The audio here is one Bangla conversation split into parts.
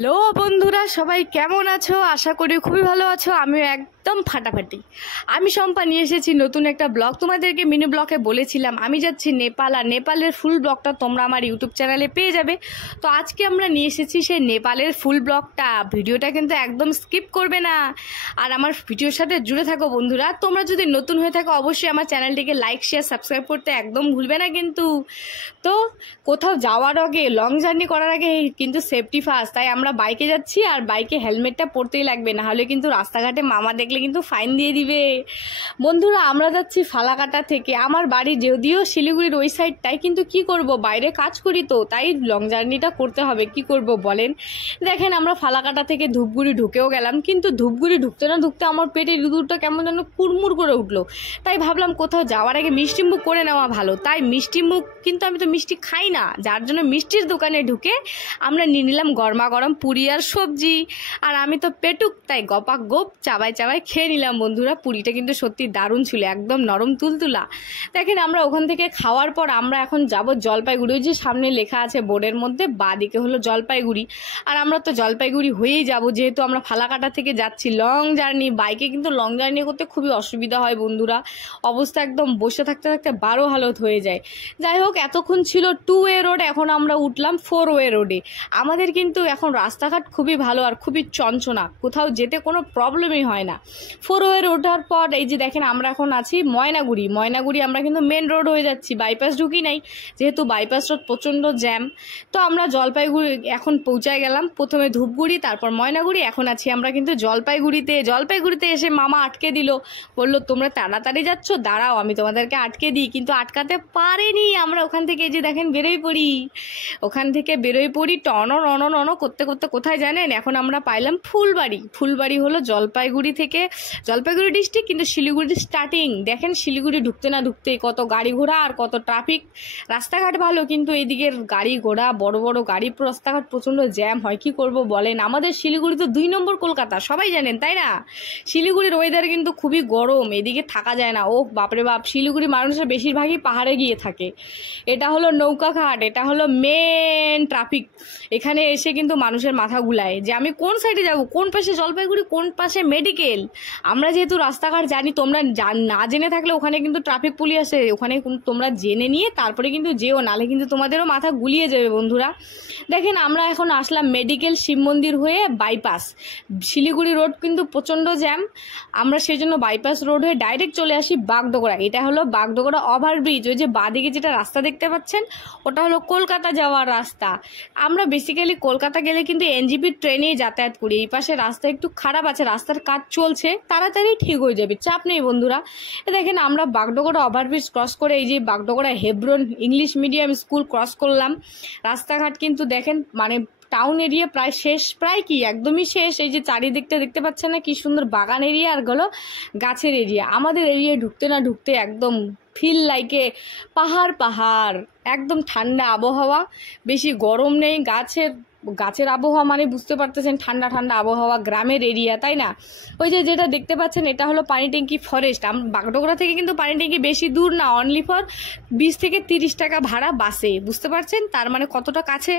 হ্যালো বন্ধুরা, সবাই কেমন আছো? আশা করি খুবই ভালো আছো। আমিও একদম ফাটাফাটি। আমি শম্পা নিয়ে এসেছি নতুন একটা ব্লগ। তোমাদেরকে মিনি ব্লগে বলেছিলাম আমি যাচ্ছি নেপাল, আর নেপালের ফুল ব্লগটা তোমরা আমার ইউটিউব চ্যানেলে পেয়ে যাবে। তো আজকে আমরা নিয়ে এসেছি সেই নেপালের ফুল ব্লগটা। ভিডিওটা কিন্তু একদম স্কিপ করবে না, আর আমার ভিডিওর সাথে জুড়ে থাকো বন্ধুরা। তোমরা যদি নতুন হয়ে থাকো অবশ্যই আমার চ্যানেলটিকে লাইক শেয়ার সাবস্ক্রাইব করতে একদম ভুলবে না কিন্তু। তো কোথাও যাওয়ার আগে, লং জার্নি করার আগে কিন্তু সেফটি ফার্স্ট। তাই আমরা বাইকে যাচ্ছি, আর বাইকে হেলমেটটা পরতেই লাগবে, না হলে কিন্তু রাস্তাঘাটে মামা দেখলে কিন্তু ফাইন দিয়ে দিবে। বন্ধুরা, আমরা যাচ্ছি ফালাকাটা থেকে। আমার বাড়ি যদিও শিলিগুড়ির ওই সাইডটাই, কিন্তু কি করব, বাইরে কাজ করি তো, তাই লং জার্নিটা করতে হবে। কি করব বলেন? দেখেন, আমরা ফালাকাটা থেকে ধূপগুড়ি ঢুকেও গেলাম, কিন্তু ধূপগুড়ি ঢুকতে না ঢুকতে আমার পেটে দুধটা কেমন যেন কুড়মুড় করে উঠলো। তাই ভাবলাম কোথাও যাওয়ার আগে মিষ্টি মুখ করে নেওয়া ভালো। তাই মিষ্টি মুখ, কিন্তু আমি তো মিষ্টি খাই না, যার জন্য মিষ্টির দোকানে ঢুকে আমরা নিয়ে নিলাম গরমা গরম পুরি আর সবজি। আর আমি তো পেটুক, তাই গপাক গোপ চাবাই চাবাই খেয়ে নিলাম বন্ধুরা। পুরিটা কিন্তু সত্যি দারুণ ছিল, একদম নরম তুলতুলা। দেখেন, আমরা ওখান থেকে খাওয়ার পর আমরা এখন যাব জলপাইগুড়ি। ওই যে সামনে লেখা আছে বোর্ডের মধ্যে, বাঁদিকে হলো জলপাইগুড়ি। আর আমরা তো জলপাইগুড়ি হয়েই যাব, যেহেতু আমরা ফালাকাটা থেকে যাচ্ছি। লং জার্নি, বাইকে কিন্তু লং জার্নি করতে খুবই অসুবিধা হয় বন্ধুরা। অবস্থা একদম বসে থাকতে থাকতে বারো হালত হয়ে যায়। যাই হোক, এতক্ষণ ছিল 2 ওয়ে রোড, এখন আমরা উঠলাম 4 ওয়ে রোডে। আমাদের কিন্তু এখন রাস্তাঘাট খুবই ভালো আর খুবই চঞ্চনা, কোথাও যেতে কোনো প্রবলেমই হয় না। 4 ওয়ে ওঠার পর এই যে দেখেন, আমরা এখন আছি ময়নাগুড়ি। ময়নাগুড়ি আমরা কিন্তু মেন রোড হয়ে যাচ্ছি, বাইপাস ঢুকি নাই, যেহেতু বাইপাস রোড প্রচণ্ড জ্যাম। তো আমরা জলপাইগুড়ি এখন পৌঁছায় গেলাম। প্রথমে ধূপগুড়ি, তারপর ময়নাগুড়ি, এখন আছি আমরা কিন্তু জলপাইগুড়িতে। জলপাইগুড়িতে এসে মামা আটকে দিল, বললো তোমরা তাড়াতাড়ি যাচ্ছ, দাঁড়াও আমি তোমাদেরকে আটকে দিই। কিন্তু আটকাতে পারেনি। আমরা ওখান থেকে এই যে দেখেন বেরোই পড়ি, ওখান থেকে বেরোই পড়ি টন রন রন করতে করতে কোথায় জানেন? এখন আমরা পাইলাম ফুলবাড়ি। ফুলবাড়ি হলো জলপাইগুড়ি থেকে, জলপাইগুড়ি ডিস্ট্রিক্ট, কিন্তু শিলিগুড়ি স্টার্টিং। দেখেন, শিলিগুড়ি ঢুকতে না ঢুকতে কত গাড়ি ঘোড়া আর কত ট্রাফিক। রাস্তাঘাট ভালো, কিন্তু এদিকের গাড়ি ঘোড়া, বড় বড় গাড়ি, রাস্তাঘাট প্রচণ্ড জ্যাম হয়। কি করব বলেন? আমাদের শিলিগুড়ি তো 2 নম্বর কলকাতা, সবাই জানেন তাই না? শিলিগুড়ির ওয়েদার কিন্তু খুবই গরম, এদিকে থাকা যায় না। ও বাপরে বাপ, শিলিগুড়ি মানুষের বেশিরভাগই পাহাড়ে গিয়ে থাকে। এটা হলো নৌকাঘাট, এটা হলো মেন ট্রাফিক। এখানে এসে কিন্তু মানুষের মাথা গুলায় যে আমি কোন সাইডে যাব, কোন পাশে জলপাইগুড়ি, কোন পাশে মেডিকেল। আমরা যেহেতু রাস্তাঘাট জানি, তোমরা না জেনে থাকলে ওখানে কিন্তু ট্রাফিক পুলিশ আছে, ওখানে তোমরা জেনে নিয়ে তারপরে কিন্তু যেও, নালে কিন্তু তোমাদেরও মাথা গুলিয়ে যাবে বন্ধুরা। দেখেন, আমরা এখন আসলাম মেডিকেল, শিব মন্দির হয়ে বাইপাস। শিলিগুড়ি রোড কিন্তু প্রচণ্ড জ্যাম, আমরা সেই জন্য বাইপাস রোড হয়ে ডাইরেক্ট চলে আসি বাগডোগরা। এটা হলো বাগডোগরা ওভারব্রিজ। ওই যে বাঁদিকে যেটা রাস্তা দেখতে পাচ্ছেন, ওটা হলো কলকাতা যাওয়ার রাস্তা। আমরা বেসিক্যালি কলকাতা গেলে কিন্তু এনজিপি ট্রেনেই যাতায়াত করি। এই পাশে রাস্তা একটু খারাপ আছে, রাস্তার কাজ চলছে, তাড়াতাড়ি ঠিক হয়ে যাবে, চাপ নেই বন্ধুরা। দেখেন, আমরা বাগডোগরা ওভারব্রিজ ক্রস করে এই যে Bagdogra Hebron English medium school cross করলাম। রাস্তাঘাট কিন্তু দেখেন, মানে টাউন এরিয়া প্রায় শেষ, প্রায় কি একদমই শেষ। এই যে চারিদিকটা দেখতে পাচ্ছেন না, কি সুন্দর বাগান এরিয়া আর গেলো গাছের এরিয়া। আমাদের এরিয়া ঢুকতে না ঢুকতে একদম ফিল লাইকে পাহাড় পাহাড়, একদম ঠান্ডা আবহাওয়া, বেশি গরম নেই। গাছের আবহাওয়া মানে বুঝতে পারতেছেন, ঠান্ডা ঠান্ডা আবহাওয়া, গ্রামের এরিয়া, তাই না? ওই যে যেটা দেখতে পাচ্ছেন, এটা হলো পানি ট্যাঙ্কি ফরেস্ট। বাগডোগরা থেকে কিন্তু পানি ট্যাঙ্কি বেশি দূর না, অনলি ফর 20 থেকে 30 টাকা ভাড়া বাসে, বুঝতে পারছেন তার মানে কতটা কাছে।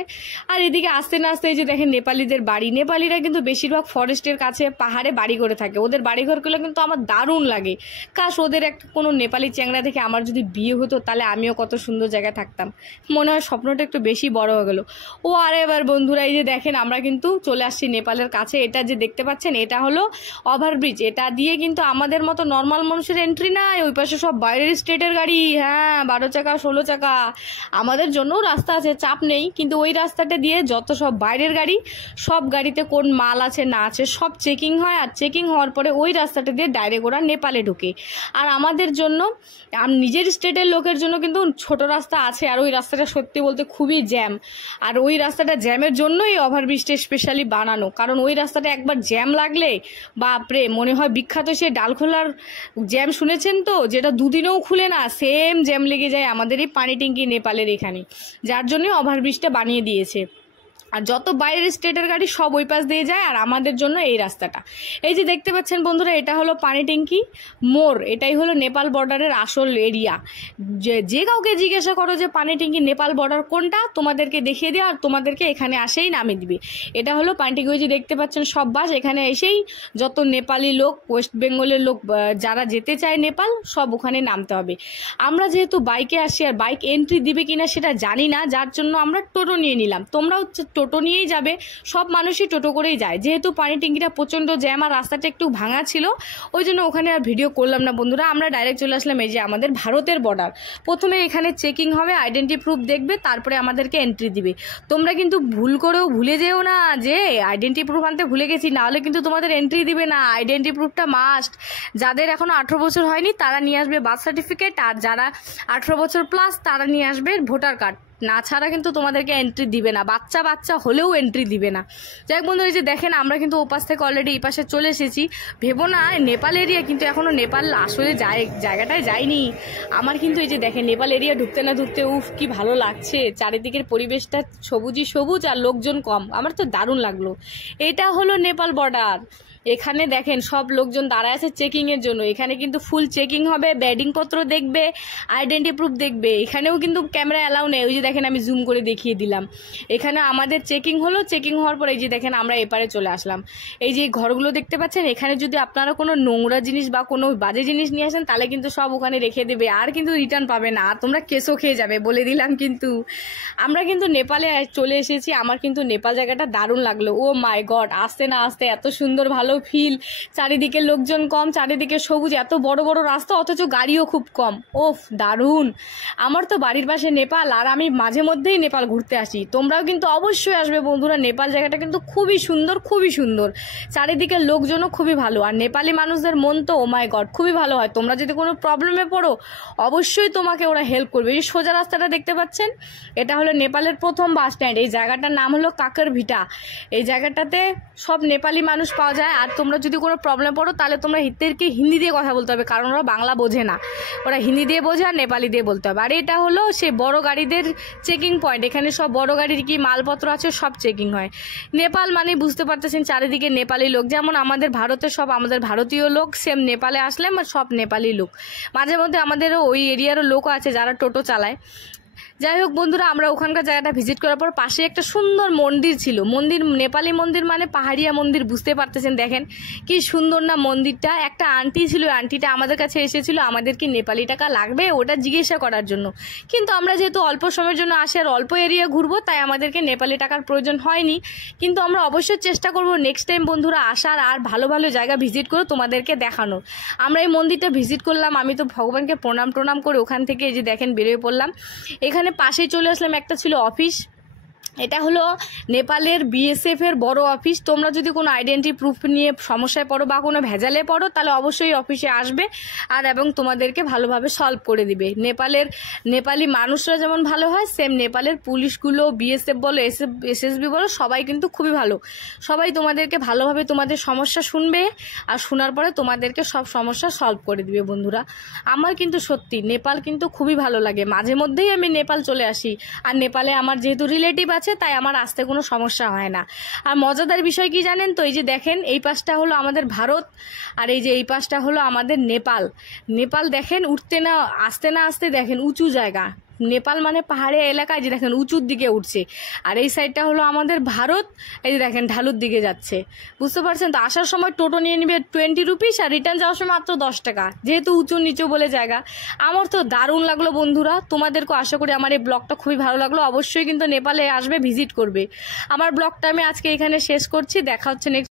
আর এদিকে আসতে না আসতে এই যে দেখেন নেপালিদের বাড়ি। নেপালিরা কিন্তু বেশিরভাগ ফরেস্টের কাছে পাহাড়ে বাড়ি করে থাকে। ওদের বাড়িঘরগুলো কিন্তু আমার দারুণ লাগে। কাশ ওদের একটা কোনো নেপালি চ্যাংড়া থেকে আমার যদি বিয়ে হতো, তাহলে আমিও কত সুন্দর জায়গায় থাকতাম। মনে হয় স্বপ্নটা একটু বেশি বড় হয়ে গেল। ও আরে এবার বন্ধুরা, এই যে দেখেন আমরা কিন্তু চলে আসছি নেপালের কাছে। এটা যে দেখতে পাচ্ছেন, এটা হলো ওভারব্রিজ। এটা দিয়ে কিন্তু আমাদের মতো নর্মাল মানুষের এন্ট্রি নাই, ওই পাশে সব বাইরের স্টেটের গাড়ি, হ্যাঁ 12 চাকা 16 চাকা। আমাদের জন্যও রাস্তা আছে, চাপ নেই, কিন্তু ওই রাস্তাটা দিয়ে যত সব বাইরের গাড়ি, সব গাড়িতে কোন মাল আছে না আছে সব চেকিং হয়। আর চেকিং হওয়ার পরে ওই রাস্তাটা দিয়ে ডাইরেক্ট ওরা নেপালে ঢুকে। আর আমাদের জন্য, নিজের স্টেটের লোকের জন্য কিন্তু ছোট রাস্তা আছে। আর ওই রাস্তাটা সত্যি বলতে খুবই জ্যাম। আর ওই রাস্তাটা জ্যামের জন্যই ওভারব্রিজটা স্পেশালি বানানো, কারণ ওই রাস্তাটা একবার জ্যাম লাগলে বাপরে, মনে হয় বিখ্যাত সে ডালখোলার জ্যাম শুনেছেন তো, যেটা 2 দিনেও খুলে না, সেম জ্যাম লেগে যায় আমাদের এই পানি ট্যাঙ্কি নেপালের এখানে, যার জন্য ওভারব্রিজটা বানিয়ে দিয়েছে। আর যত বাইরের স্টেটের গাড়ি সব ওই পাশ দিয়ে যায়, আর আমাদের জন্য এই রাস্তাটা। এই যে দেখতে পাচ্ছেন বন্ধুরা, এটা হলো পানি ট্যাঙ্কি মোড়, এটাই হলো নেপাল বর্ডারের আসল এরিয়া। যে কাউকে জিজ্ঞাসা করো যে পানি ট্যাঙ্কি নেপাল বর্ডার কোনটা, তোমাদেরকে দেখিয়ে দেওয়া আর তোমাদেরকে এখানে আসেই নামিয়ে দিবে। এটা হলো পানি ট্যাঙ্কি। ওই যে দেখতে পাচ্ছেন সব বাস, এখানে এসেই যত নেপালি লোক, ওয়েস্ট বেঙ্গলের লোক যারা যেতে চায় নেপাল, সব ওখানে নামতে হবে। আমরা যেহেতু বাইকে আসি, আর বাইক এন্ট্রি দিবে কিনা সেটা জানি না, যার জন্য আমরা টোটো নিয়ে নিলাম। তোমরাও টোটো নিয়েই যাবে, সব মানুষই টোটো করেই যায়। যেহেতু পানি ট্যাঙ্কিটা প্রচণ্ড জ্যাম আর রাস্তাটা একটু ভাঙা ছিল, ওই জন্য ওখানে আর ভিডিও করলাম না বন্ধুরা। আমরা ডাইরেক্ট চলে আসলাম এই যে আমাদের ভারতের বর্ডার। প্রথমে এখানে চেকিং হবে, আইডেন্টি প্রুফ দেখবে, তারপরে আমাদেরকে এন্ট্রি দিবে। তোমরা কিন্তু ভুল করেও ভুলে যেও না যে আইডেন্টি প্রুফ আনতে ভুলে গেছি, নাহলে কিন্তু তোমাদের এন্ট্রি দিবে না। আইডেন্টি প্রুফটা মাস্ট। যাদের এখনও 18 বছর হয়নি তারা নিয়ে আসবে বার্থ সার্টিফিকেট, আর যারা 18 বছর প্লাস তারা নিয়ে আসবে ভোটার কার্ড। না ছাড়া কিন্তু তোমাদেরকে এন্ট্রি দিবে না, বাচ্চা হলেও এন্ট্রি দিবে না। যাই বন্ধু, এই যে দেখেন আমরা কিন্তু ওপাশ থেকে অলরেডি এই পাশে চলে এসেছি। ভেবো না নেপাল এরিয়া, কিন্তু এখনও নেপাল আসলে জায়গাটায় যায়নি। আমার কিন্তু এই যে দেখেন নেপাল এরিয়া ঢুকতে না ঢুকতে উফ কি ভালো লাগছে। চারিদিকের পরিবেশটা সবুজই সবুজ, আর লোকজন কম, আমার তো দারুণ লাগলো। এটা হলো নেপাল বর্ডার। এখানে দেখেন সব লোকজন দাঁড়ায় আছে চেকিংয়ের জন্য। এখানে কিন্তু ফুল চেকিং হবে, ব্যাডিং পত্র দেখবে, আইডেন্টি প্রুফ দেখবে। এখানেও কিন্তু ক্যামেরা অ্যালাউ নেই। ওই যে দেখেন আমি জুম করে দেখিয়ে দিলাম। এখানে আমাদের চেকিং হলো, চেকিং হওয়ার পর এই যে দেখেন আমরা এপারে চলে আসলাম। এই যে ঘরগুলো দেখতে পাচ্ছেন, এখানে যদি আপনারা কোনো নোংরা জিনিস বা কোনো বাজে জিনিস নিয়ে আসেন, তাহলে কিন্তু সব ওখানে রেখে দেবে, আর কিন্তু রিটার্ন পাবে না, আর তোমরা কেসও খেয়ে যাবে বলে দিলাম। কিন্তু আমরা কিন্তু নেপালে চলে এসেছি। আমার কিন্তু নেপাল জায়গাটা দারুণ লাগলো। ও মাই গড, আসতে না আসতে এত সুন্দর ভালো ফিল। চারিদিকে লোকজন কম, চারিদিকে সবুজ, এত বড় বড় রাস্তা, অথচ গাড়িও খুব কম। ওফ দারুণ। আমার তো বাড়ির পাশে নেপাল, আর আমি মাঝে মধ্যেই নেপাল ঘুরতে আসি। তোমরাও কিন্তু অবশ্যই আসবে বন্ধুরা। নেপাল জায়গাটা কিন্তু খুবই সুন্দর, খুবই সুন্দর। চারিদিকে লোকজনও খুবই ভালো, আর নেপালি মানুষদের মন তো ও মাই গড খুবই ভালো হয়। তোমরা যদি কোনো প্রবলেমে পড়ো, অবশ্যই তোমাকে ওরা হেল্প করবে। এই সোজা রাস্তাটা দেখতে পাচ্ছেন, এটা হলো নেপালের প্রথম বাস স্ট্যান্ড। এই জায়গাটার নাম হলো কাকর ভিটা। এই জায়গাটাতে সব নেপালি মানুষ পাওয়া যায়। আর তোমরা যদি কোনো প্রবলেম পড়ো, তাহলে তোমরা হিন্দি দিয়ে কথা বলতে হবে, কারণ ওরা বাংলা বোঝে না। ওরা হিন্দি দিয়ে বোঝে আর নেপালি দিয়ে বলতে হবে। আর এটা হলো সে বড় গাড়িদের চেকিং পয়েন্ট। এখানে সব বড় গাড়ির কি মালপত্র আছে সব চেকিং হয়। নেপাল মানে বুঝতে পারতেছেন চারিদিকে নেপালি লোক। যেমন আমাদের ভারতে সব আমাদের ভারতীয় লোক, সেম নেপালে আসলে সব নেপালি লোক। মাঝে মধ্যে আমাদেরও ওই এরিয়ারও লোক আছে যারা টোটো চালায়। যাই হোক বন্ধুরা, আমরা ওখানকার জায়গাটা ভিজিট করার পর পাশে একটা সুন্দর মন্দির ছিল। মন্দির, নেপালি মন্দির মানে পাহাড়িয়া মন্দির, বুঝতে পারতেছেন। দেখেন কি সুন্দর না মন্দিরটা। একটা আন্টি ছিল, আন্টিটা আমাদের কাছে এসেছিল আমাদের কি নেপালি টাকা লাগবে ওটা জিজ্ঞাসা করার জন্য। কিন্তু আমরা যেহেতু অল্প সময়ের জন্য আসি আর অল্প এরিয়া ঘুরবো, তাই আমাদেরকে নেপালি টাকার প্রয়োজন হয়নি। কিন্তু আমরা অবশ্যই চেষ্টা করবো নেক্সট টাইম বন্ধুরা আসার, আর ভালো ভালো জায়গা ভিজিট করে তোমাদেরকে দেখানোর। আমরা এই মন্দিরটা ভিজিট করলাম, আমি তো ভগবানকে প্রণাম করে ওখান থেকে এই যে দেখেন বেরিয়ে পড়লাম। এখানে পাশেই চলে আসলাম, একটা ছিল অফিস। এটা হলো নেপালের বিএসএফ এর বড় অফিস। তোমরা যদি কোনো আইডেন্টি প্রুফ নিয়ে সমস্যায় পড়ো বা কোনো ভেজালে পড়ো, তাহলে অবশ্যই অফিসে আসবে, আর এবং তোমাদেরকে ভালোভাবে সলভ করে দিবে। নেপালি মানুষরা যেমন ভালো হয়, সেম নেপালের পুলিশগুলো, বিএসএফ বলো, এসএসবি বলো, সবাই কিন্তু খুবই ভালো। সবাই তোমাদেরকে ভালোভাবে তোমাদের সমস্যা শুনবে, আর শোনার পরে তোমাদেরকে সব সমস্যা সলভ করে দিবে বন্ধুরা। আমার কিন্তু সত্যি নেপাল কিন্তু খুবই ভালো লাগে। মাঝে মধ্যেই আমি নেপাল চলে আসি, আর নেপালে আমার যেহেতু রিলেটিভ আছে, তাই আমার আসতে কোনো সমস্যা হয় না। আর মজাদার বিষয় কি জানেন তো, এই যে দেখেন এই পাশটা হলো আমাদের ভারত, আর এই যে এই পাশটা হলো আমাদের নেপাল। নেপাল দেখেন উঠতে না আসতে দেখেন উঁচু জায়গা। নেপাল মানে পাহাড়ি এলাকায়, যে দেখেন উঁচুর দিকে উঠছে। আর এই সাইডটা হলো আমাদের ভারত, এই যে দেখেন ঢালুর দিকে যাচ্ছে। বুঝতে পারছেন তো। আসার সময় টোটো নিয়ে নিবে 20 রুপিস, আর রিটার্ন যাওয়ার সময় মাত্র 10 টাকা, যেহেতু উঁচু নিচু বলে জায়গা। আমার তো দারুণ লাগলো বন্ধুরা। তোমাদেরকে আশা করি আমার এই ব্লগটা খুবই ভালো লাগলো। অবশ্যই কিন্তু নেপালে আসবে, ভিজিট করবে। আমার ব্লগটা আমি আজকে এখানে শেষ করছি। দেখা হচ্ছে নেক্সট